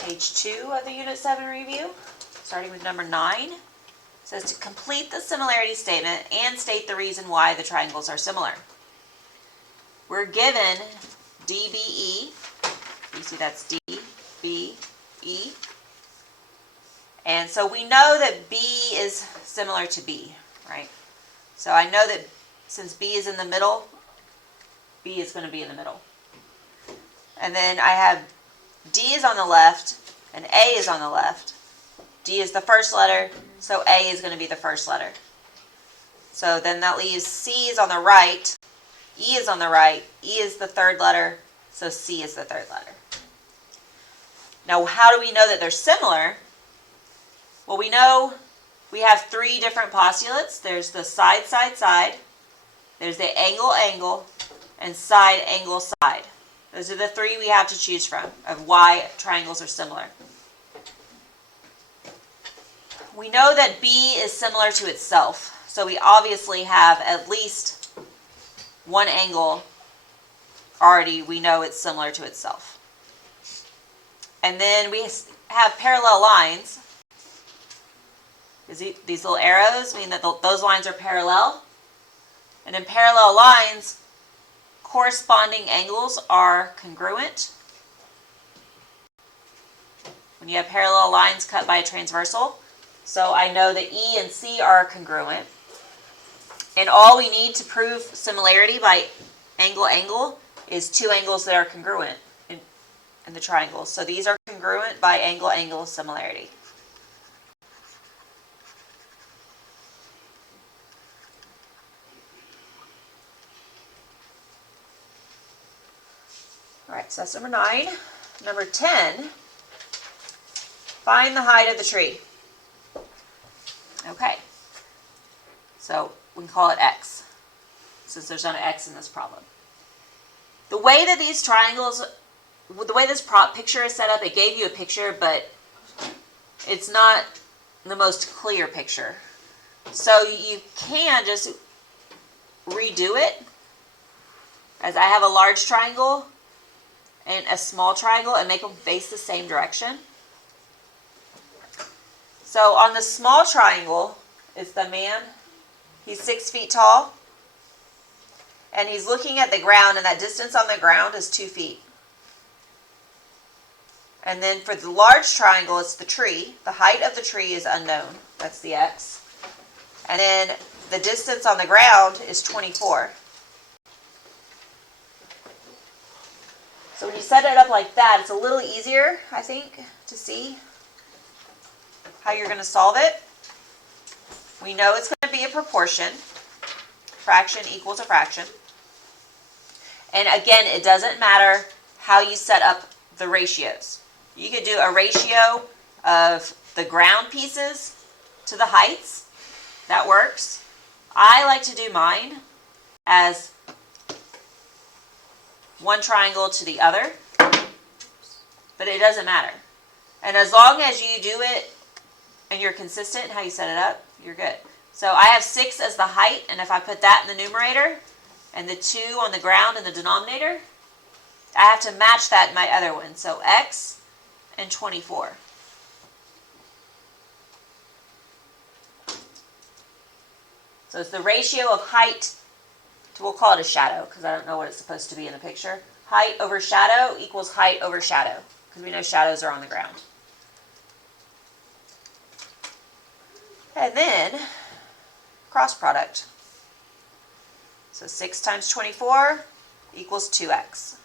Page 2 of the Unit 7 review, starting with number 9. It says to complete the similarity statement and state the reason why the triangles are similar. We're given DBE. You see that's DBE. And so we know that B is similar to B, right? So I know that since B is in the middle, B is going to be in the middle. And then I have D is on the left and A is on the left. D is the first letter, so A is going to be the first letter. So then that leaves C is on the right, E is on the right, E is the third letter, so C is the third letter. Now how do we know that they're similar? Well, we know we have 3 different postulates. There's the side, side, side. There's the angle, angle, and side, angle, side. Those are the 3 we have to choose from of why triangles are similar. We know that B is similar to itself, so we obviously have at least one angle already we know it's similar to itself. And then we have parallel lines. These little arrows mean that those lines are parallel. And in parallel lines, corresponding angles are congruent. When you have parallel lines cut by a transversal. So I know that E and C are congruent. And all we need to prove similarity by angle, angle is 2 angles that are congruent in the triangles. So these are congruent by angle, angle similarity. All right, so that's number 9. Number 10, find the height of the tree. Okay, so we can call it X, since there's not an X in this problem. The way that these triangles, the way this picture is set up, it gave you a picture, but it's not the most clear picture. So you can just redo it, as I have a large triangle and a small triangle, and make them face the same direction. So on the small triangle is the man. He's 6 feet tall. And he's looking at the ground, and that distance on the ground is 2 feet. And then for the large triangle, it's the tree. The height of the tree is unknown. That's the X. And then the distance on the ground is 24. So when you set it up like that, it's a little easier, I think, to see how you're going to solve it. We know it's going to be a proportion. Fraction equals a fraction. And again, it doesn't matter how you set up the ratios. You could do a ratio of the ground pieces to the heights. That works. I like to do mine as one triangle to the other, but it doesn't matter. And as long as you do it and you're consistent in how you set it up, you're good. So I have 6 as the height, and if I put that in the numerator and the 2 on the ground in the denominator, I have to match that in my other one. So X and 24. So it's the ratio of height, we'll call it a shadow because I don't know what it's supposed to be in the picture. Height over shadow equals height over shadow, because we know shadows are on the ground. And then cross product. So 6 times 24 equals 2x.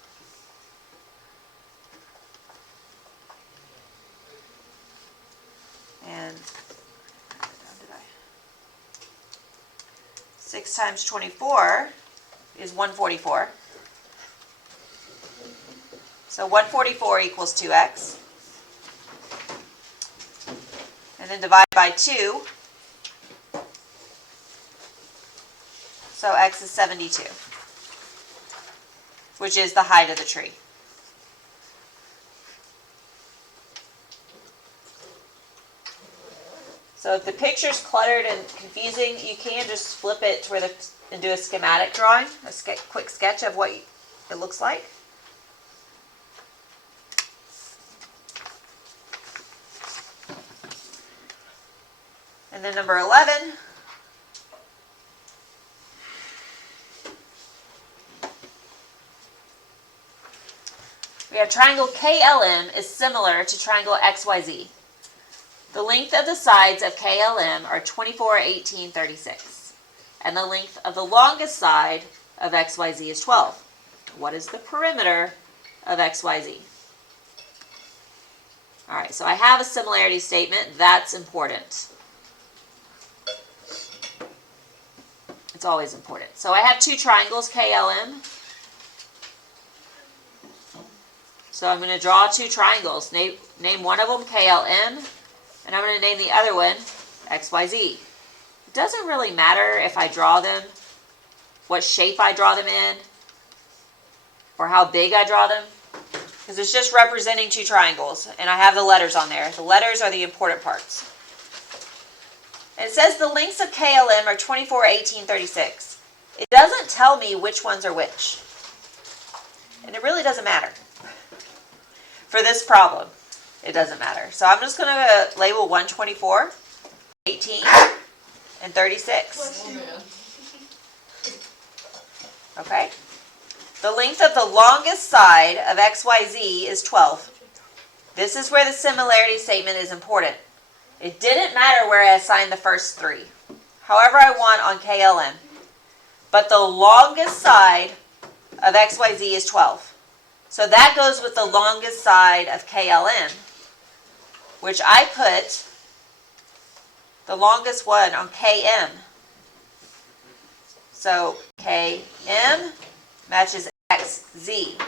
And 6 times 24 is 144. So 144 equals 2x. And then divide by 2. So x is 72, which is the height of the tree. So if the picture's cluttered and confusing, you can just flip it to where and do a schematic drawing, a quick sketch of what it looks like. And then number 11, we have triangle KLM is similar to triangle XYZ. The length of the sides of KLM are 24, 18, 36. And the length of the longest side of XYZ is 12. What is the perimeter of XYZ? All right, so I have a similarity statement. That's important. It's always important. So I have two triangles, KLM. So I'm going to draw two triangles. Name one of them KLM, and I'm going to name the other one XYZ. It doesn't really matter if I draw them, what shape I draw them in, or how big I draw them, because it's just representing two triangles, and I have the letters on there. The letters are the important parts. And it says the lengths of KLM are 24, 18, 36. It doesn't tell me which ones are which. And it really doesn't matter. For this problem, it doesn't matter. So I'm just going to label 124, 18, and 36. Okay? The length of the longest side of XYZ is 12. This is where the similarity statement is important. It didn't matter where I assigned the first three. However I want on KLM. But the longest side of XYZ is 12. So that goes with the longest side of KLM, which I put the longest one on KM. So KM matches XZ.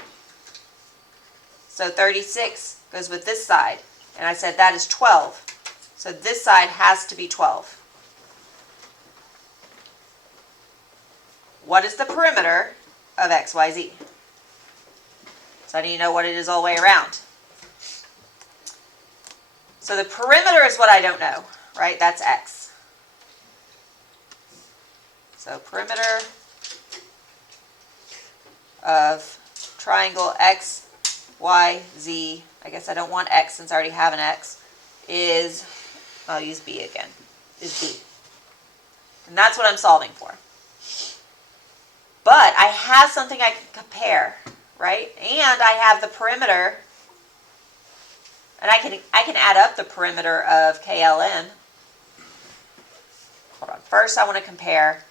So 36 goes with this side. And I said that is 12. So this side has to be 12. What is the perimeter of XYZ? So I need to know what it is all the way around. So the perimeter is what I don't know, right? That's X. So perimeter of triangle X, Y, Z, I guess I don't want X since I already have an X, is, I'll use B again, is B. And that's what I'm solving for. But I have something I can compare, right? And I have the perimeter, and I can add up the perimeter of KLM. Hold on. First I want to compare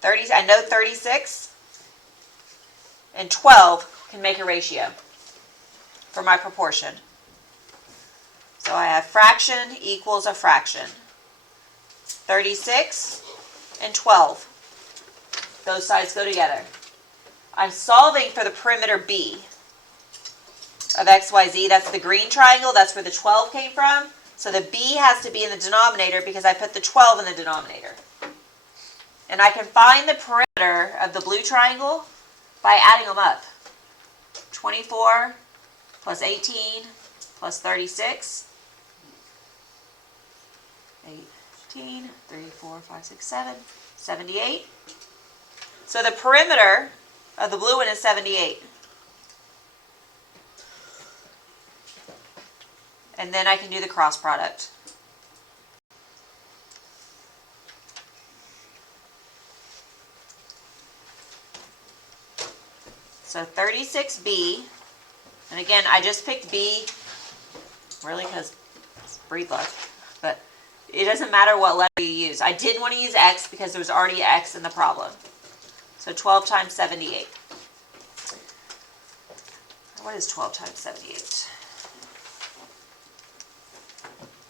30, I know 36 and 12 can make a ratio for my proportion. So I have fraction equals a fraction. 36 and 12. Those sides go together. I'm solving for the perimeter B of XYZ. That's the green triangle. That's where the 12 came from. So the B has to be in the denominator because I put the 12 in the denominator. And I can find the perimeter of the blue triangle by adding them up. 24 plus 18 plus 36. 18, 3, 4, 5, 6, 7, 78. So the perimeter of the blue one is 78. And then I can do the cross product. So 36B, and again, I just picked B, really because it's breed luck, but it doesn't matter what letter you use. I didn't want to use X because there was already X in the problem. So 12 times 78. What is 12 times 78?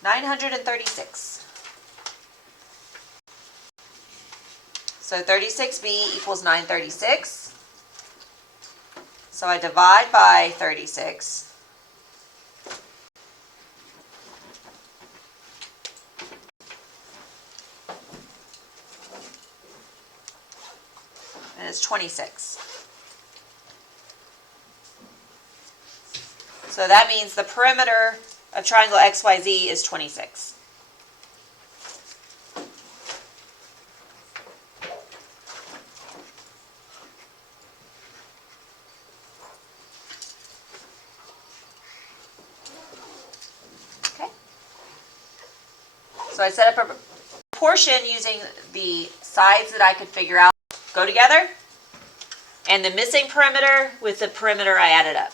936. So 36B equals 936. So I divide by 36. And it's 26. So that means the perimeter of triangle XYZ is 26. So I set up a portion using the sides that I could figure out go together, and the missing perimeter with the perimeter I added up.